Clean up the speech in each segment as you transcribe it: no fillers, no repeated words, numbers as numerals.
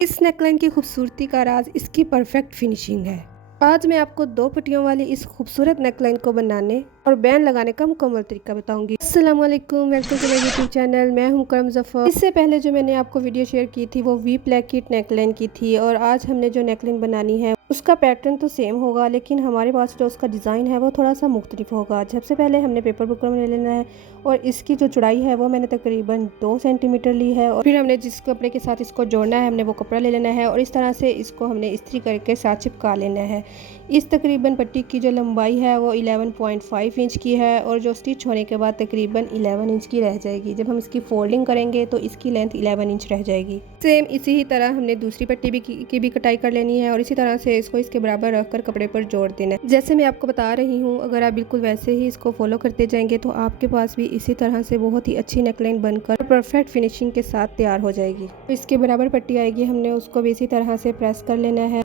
इस नेकलाइन की खूबसूरती का राज इसकी परफेक्ट फिनिशिंग है। आज मैं आपको 2 पट्टियों वाली इस खूबसूरत नेकलाइन को बनाने और बैन लगाने का मुकम्मल तरीका बताऊंगी। अस्सलाम वालेकुम, welcome to my YouTube channel. मैं हूं करम ज़फ़र। इससे पहले जो मैंने आपको वीडियो शेयर की थी वो वी प्लेकेट नेकलाइन की थी, और आज हमने जो नेकलाइन बनानी है उसका पैटर्न तो सेम होगा, लेकिन हमारे पास जो उसका डिज़ाइन है वो थोड़ा सा मुख्तलिफ होगा। सबसे पहले हमने पेपर बुकरम ले लेना है, और इसकी जो चौड़ाई है वो मैंने तकरीबन 2 सेंटीमीटर ली है। और फिर हमने जिस कपड़े के साथ इसको जोड़ना है हमने वो कपड़ा ले लेना है, और इस तरह से इसको हमने इस्त्री करके साथ चिपका लेना है। इस तकरीबन पट्टी की जो लंबाई है वो 11.5 इंच की है, और जो स्टिच होने के बाद तकरीबन 11 इंच की रह जाएगी। जब हम इसकी फोल्डिंग करेंगे तो इसकी लेंथ 11 इंच रह जाएगी। सेम इसी ही तरह हमने दूसरी पट्टी की भी कटाई कर लेनी है, और इसी तरह से इसको इसके बराबर रखकर कपड़े पर जोड़ देना है। जैसे मैं आपको बता रही हूँ, अगर आप बिल्कुल वैसे ही इसको फॉलो करते जाएंगे तो आपके पास भी इसी तरह से बहुत ही अच्छी नेकलाइन बनकर परफेक्ट फिनिशिंग के साथ तैयार हो जाएगी। इसके बराबर पट्टी आएगी, हमने उसको भी इसी तरह से प्रेस कर लेना है।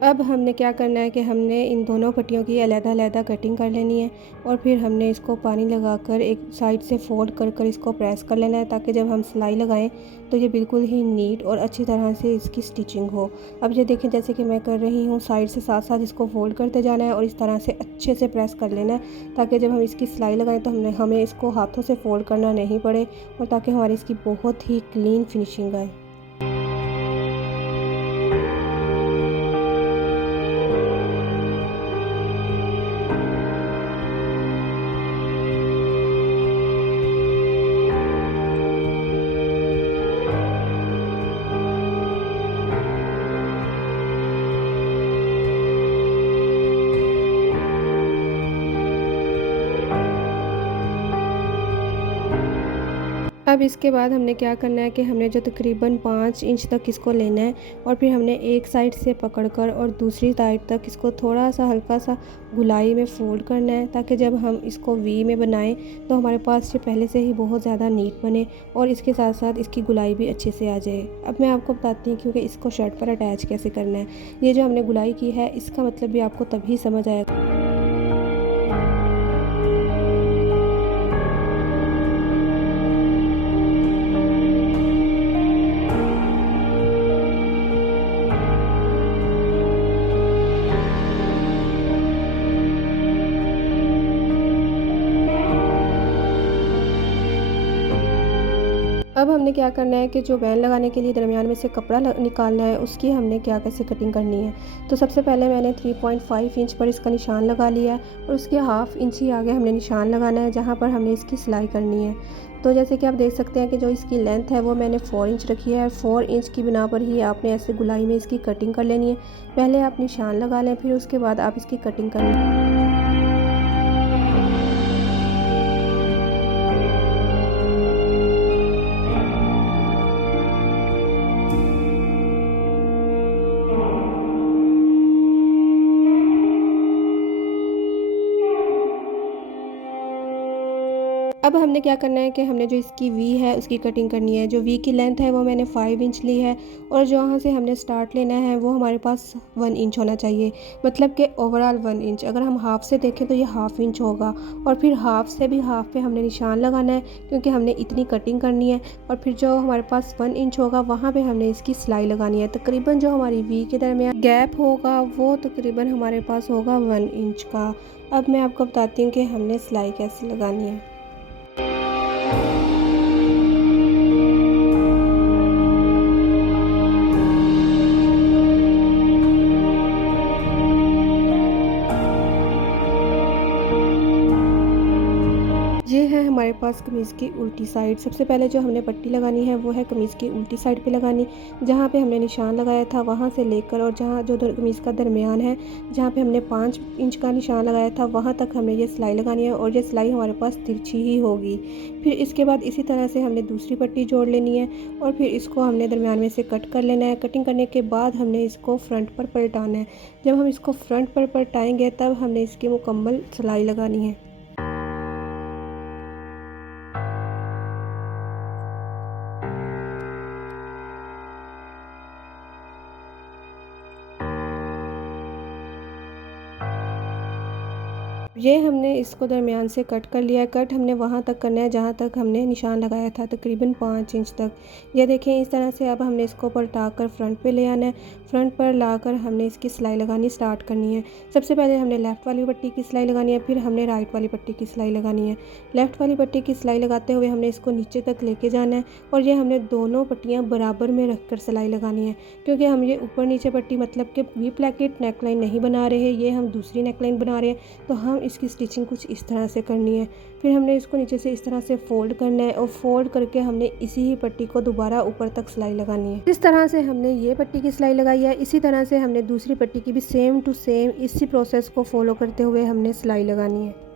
अब हमने क्या करना है कि हमने इन दोनों पट्टियों की अलग-अलग कटिंग कर लेनी है, और फिर हमने इसको पानी लगाकर एक साइड से फोल्ड कर इसको प्रेस कर लेना है, ताकि जब हम सिलाई लगाएं तो ये बिल्कुल ही नीट और अच्छी तरह से इसकी स्टिचिंग हो। अब ये देखें, जैसे कि मैं कर रही हूँ, साइड से साथ साथ इसको फोल्ड करते जाना है और इस तरह से अच्छे से प्रेस कर लेना है, ताकि जब हम इसकी सिलाई लगाएँ तो हमें इसको हाथों से फोल्ड करना नहीं पड़े, और ताकि हमारी इसकी बहुत ही क्लीन फिनिशिंग आए। अब इसके बाद हमने क्या करना है कि हमने जो तकरीबन 5 इंच तक इसको लेना है, और फिर हमने एक साइड से पकड़कर और दूसरी साइड तक इसको थोड़ा सा हल्का सा गुलाई में फोल्ड करना है, ताकि जब हम इसको वी में बनाएं तो हमारे पास ये पहले से ही बहुत ज़्यादा नीट बने, और इसके साथ साथ इसकी गुलाई भी अच्छे से आ जाए। अब मैं आपको बताती हूँ क्योंकि इसको शर्ट पर अटैच कैसे करना है। ये जो हमने गुलाई की है इसका मतलब भी आपको तभी समझ आएगा। अब हमने क्या करना है कि जो बैन लगाने के लिए दरमियान में से कपड़ा निकालना है उसकी हमने क्या कैसे कटिंग करनी है। तो सबसे पहले मैंने 3.5 इंच पर इसका निशान लगा लिया है, और उसके हाफ इंच ही आगे हमने निशान लगाना है जहाँ पर हमने इसकी सिलाई करनी है। तो जैसे कि आप देख सकते हैं कि जो इसकी लेंथ है वो मैंने 4 इंच रखी है। 4 इंच की बिना पर ही आपने ऐसे गुलाई में इसकी कटिंग कर लेनी है। पहले आप निशान लगा लें, फिर उसके बाद आप इसकी कटिंग कर लें। अब हमने क्या करना है कि हमने जो इसकी वी है उसकी कटिंग करनी है। जो वी की लेंथ है वो मैंने 5 इंच ली है, और जो वहाँ से हमने स्टार्ट लेना है वो हमारे पास 1 इंच होना चाहिए, मतलब कि ओवरऑल 1 इंच। अगर हम हाफ़ से देखें तो ये हाफ़ इंच होगा, और फिर हाफ़ से भी हाफ़ पे हमने निशान लगाना है, क्योंकि हमने इतनी कटिंग करनी है। और फिर जो हमारे पास 1 इंच होगा वहाँ पर हमने इसकी सिलाई लगानी है। तकरीबन जो हमारी वी के दरमियान गैप होगा वो तकरीबन हमारे पास होगा 1 इंच का। अब मैं आपको बताती हूँ कि हमने सिलाई कैसे लगानी है। ये है हमारे पास कमीज़ की उल्टी साइड। सबसे पहले जो हमने पट्टी लगानी है वो है कमीज़ की उल्टी साइड पे लगानी। जहाँ पे हमने निशान लगाया था वहाँ से लेकर, और जहाँ जो कमीज़ का दरमियान है जहाँ पे हमने 5 इंच का निशान लगाया था वहाँ तक हमने ये सिलाई लगानी है, और ये सिलाई हमारे पास तिरछी ही होगी। फिर इसके बाद इसी तरह से हमने दूसरी पट्टी जोड़ लेनी है, और फिर इसको हमने दरमियान में से कट कर लेना है। कटिंग करने के बाद हमने इसको फ्रंट पर पलटाना है। जब हम इसको फ्रंट पर पलटाएँगे तब हमने इसकी मुकम्मल सिलाई लगानी है। ये हमने इसको दरमियान से कट कर लिया है। कट हमने वहाँ तक करना है जहाँ तक हमने निशान लगाया था, तकरीबन 5 इंच तक। ये देखें इस तरह से अब हमने इसको पलटा कर फ्रंट पे ले आना है। फ्रंट पर लाकर हमने इसकी सिलाई लगानी स्टार्ट करनी है। सबसे पहले हमने लेफ़्ट वाली पट्टी की सिलाई लगानी है, फिर हमने राइट वाली पट्टी की सिलाई लगानी है। लेफ़्ट वाली पट्टी की सिलाई लगाते हुए हमने इसको नीचे तक लेके जाना है और ये हमने दोनों पट्टियाँ बराबर में रख कर सिलाई लगानी है, क्योंकि हम ये ऊपर नीचे पट्टी मतलब कि वी प्लैकेट नेकलाइन नहीं बना रहे हैं, ये हम दूसरी नेकलाइन बना रहे हैं। तो हम इसकी स्टिचिंग कुछ इस तरह से करनी है। फिर हमने इसको नीचे से इस तरह से फोल्ड करना है और फोल्ड करके हमने इसी ही पट्टी को दोबारा ऊपर तक सिलाई लगानी है। इस तरह से हमने ये पट्टी की सिलाई लगाई है, इसी तरह से हमने दूसरी पट्टी की भी सेम टू सेम इसी प्रोसेस को फॉलो करते हुए हमने सिलाई लगानी है।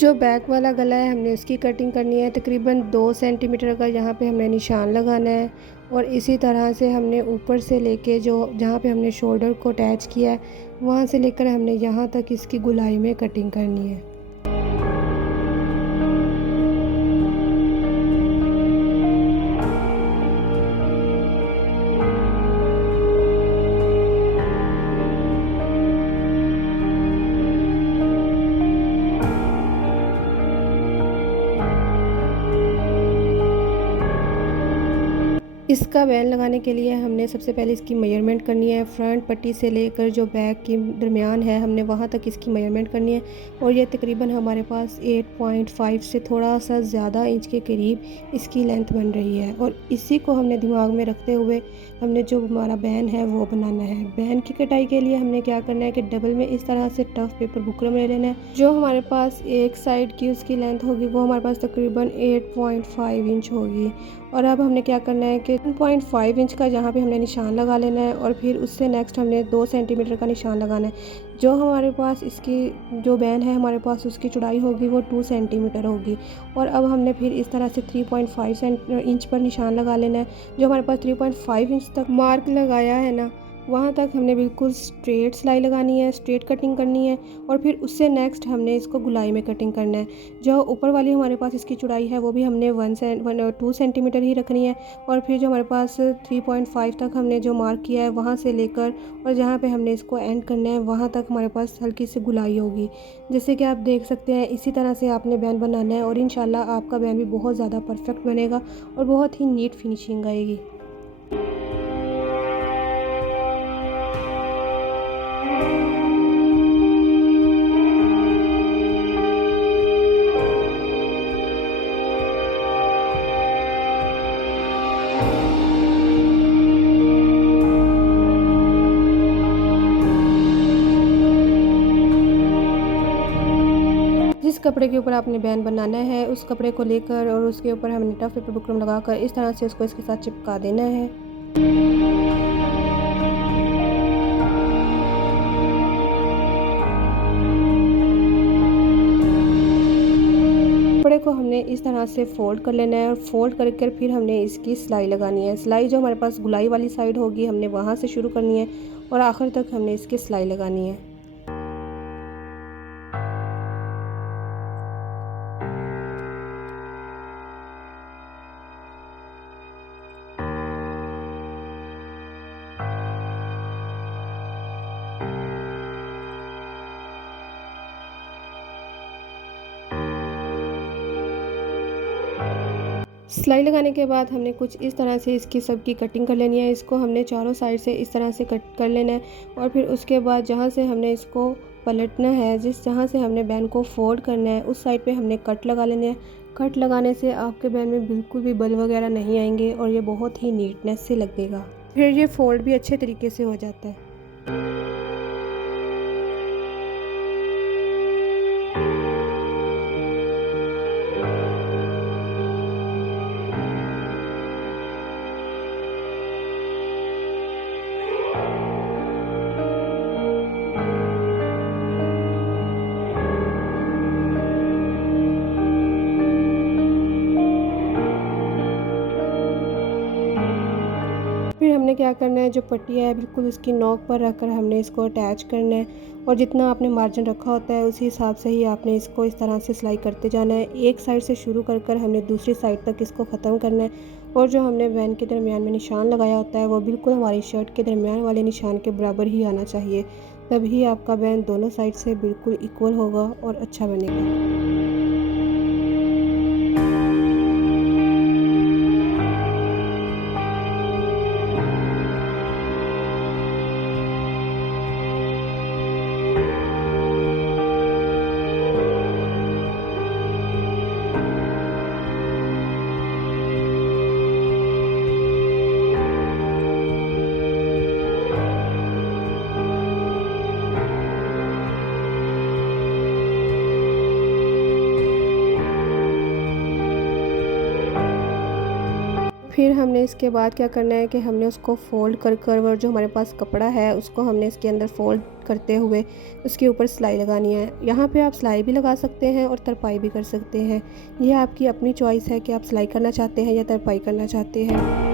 जो बैक वाला गला है हमने उसकी कटिंग करनी है। तकरीबन 2 सेंटीमीटर का यहाँ पे हमने निशान लगाना है और इसी तरह से हमने ऊपर से लेके जो जहाँ पे हमने शोल्डर को अटैच किया है वहाँ से लेकर हमने यहाँ तक इसकी गुलाई में कटिंग करनी है। इसका बैन लगाने के लिए हमने सबसे पहले इसकी मेजरमेंट करनी है। फ्रंट पट्टी से लेकर जो बैक की दरमियान है हमने वहाँ तक इसकी मेजरमेंट करनी है और ये तकरीबन हमारे पास 8.5 से थोड़ा सा ज़्यादा इंच के करीब इसकी लेंथ बन रही है और इसी को हमने दिमाग में रखते हुए हमने जो हमारा बैन है वो बनाना है। बैन की कटाई के लिए हमने क्या करना है कि डबल में इस तरह से टफ पेपर बुकरम ले लेना है। जो हमारे पास एक साइड की उसकी लेंथ होगी वो हमारे पास तकरीबन 8.5 इंच होगी और अब हमने क्या करना है कि 1.5 इंच का जहाँ पे हमने निशान लगा लेना है और फिर उससे नेक्स्ट हमने 2 सेंटीमीटर का निशान लगाना है। जो हमारे पास इसकी जो बैन है हमारे पास उसकी चौड़ाई होगी वो 2 सेंटीमीटर होगी और अब हमने फिर इस तरह से 3.5 इंच पर निशान लगा लेना है। जो हमारे पास 3.5 इंच तक मार्क लगाया है ना वहाँ तक हमने बिल्कुल स्ट्रेट सिलाई लगानी है, स्ट्रेट कटिंग करनी है और फिर उससे नेक्स्ट हमने इसको गुलाई में कटिंग करना है। जो ऊपर वाली हमारे पास इसकी चौड़ाई है वो भी हमने 2 सेंटीमीटर ही रखनी है और फिर जो हमारे पास 3.5 तक हमने जो मार्क किया है वहाँ से लेकर और जहाँ पे हमने इसको एंड करना है वहाँ तक हमारे पास हल्की सी गुलाई होगी। जैसे कि आप देख सकते हैं इसी तरह से आपने बैन बनाना है और इंशाल्लाह आपका बैन भी बहुत ज़्यादा परफेक्ट बनेगा और बहुत ही नीट फिनिशिंग आएगी। जिस कपड़े के ऊपर आपने बैन बनाना है उस कपड़े को लेकर और उसके ऊपर हमने टफ पेपर बुकरम लगाकर इस तरह से उसको इसके साथ चिपका देना है। कपड़े को हमने इस तरह से फोल्ड कर लेना है और फोल्ड करके फिर हमने इसकी सिलाई लगानी है। सिलाई जो हमारे पास गुलाई वाली साइड होगी हमने वहाँ से शुरू करनी है और आखिर तक हमने इसकी सिलाई लगानी है। सिलाई लगाने के बाद हमने कुछ इस तरह से इसकी सब की कटिंग कर लेनी है। इसको हमने चारों साइड से इस तरह से कट कर लेना है और फिर उसके बाद जहाँ से हमने इसको पलटना है, जहाँ से हमने बैन को फोल्ड करना है, उस साइड पे हमने कट लगा लेना है। कट लगाने से आपके बैन में बिल्कुल भी बल वगैरह नहीं आएंगे और ये बहुत ही नीटनेस से लगेगा। फिर ये फोल्ड भी अच्छे तरीके से हो जाता है। फिर हमने क्या करना है, जो पट्टी है बिल्कुल उसकी नोक पर रखकर हमने इसको अटैच करना है और जितना आपने मार्जिन रखा होता है उसी हिसाब से ही आपने इसको इस तरह से सिलाई करते जाना है। एक साइड से शुरू कर कर हमने दूसरी साइड तक इसको ख़त्म करना है और जो हमने वैन के दरमियान में निशान लगाया होता है वो बिल्कुल हमारी शर्ट के दरमियान वाले निशान के बराबर ही आना चाहिए, तभी आपका वैन दोनों साइड से बिल्कुल इक्वल होगा और अच्छा बनेगा। फिर हमने इसके बाद क्या करना है कि हमने उसको फ़ोल्ड कर कर और जो हमारे पास कपड़ा है उसको हमने इसके अंदर फ़ोल्ड करते हुए उसके ऊपर सिलाई लगानी है। यहाँ पे आप सिलाई भी लगा सकते हैं और तरपाई भी कर सकते हैं। यह आपकी अपनी चॉइस है कि आप सिलाई करना चाहते हैं या तरपाई करना चाहते हैं।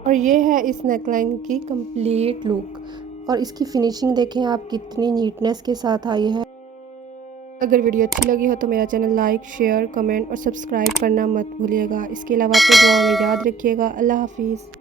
और ये है इस नेकलाइन की कंप्लीट लुक और इसकी फिनिशिंग देखें आप कितनी नीटनेस के साथ आई है। अगर वीडियो अच्छी लगी हो तो मेरा चैनल लाइक, शेयर, कमेंट और सब्सक्राइब करना मत भूलिएगा। इसके अलावा अपनी दुआ में याद रखिएगा। अल्लाह हाफिज़।